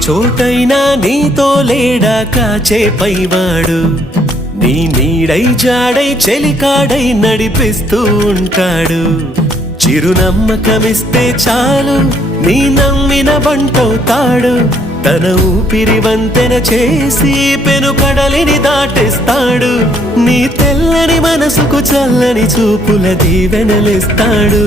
చోటైనా నీతో లేడా కాచే పైవాడు నీ నీడై జాడై చెలికాడై నడిపిస్తూ ఉంటాడు చిరునమ్మకమిస్తే చాలు నీ నమ్మిన బంటవుతాడు తన ఊపిరి వంతెన చేసి పెను కడలిని దాటేస్తాడు నీ తెల్లని మనసుకు చల్లని చూపుల దీవెనలిస్తాడు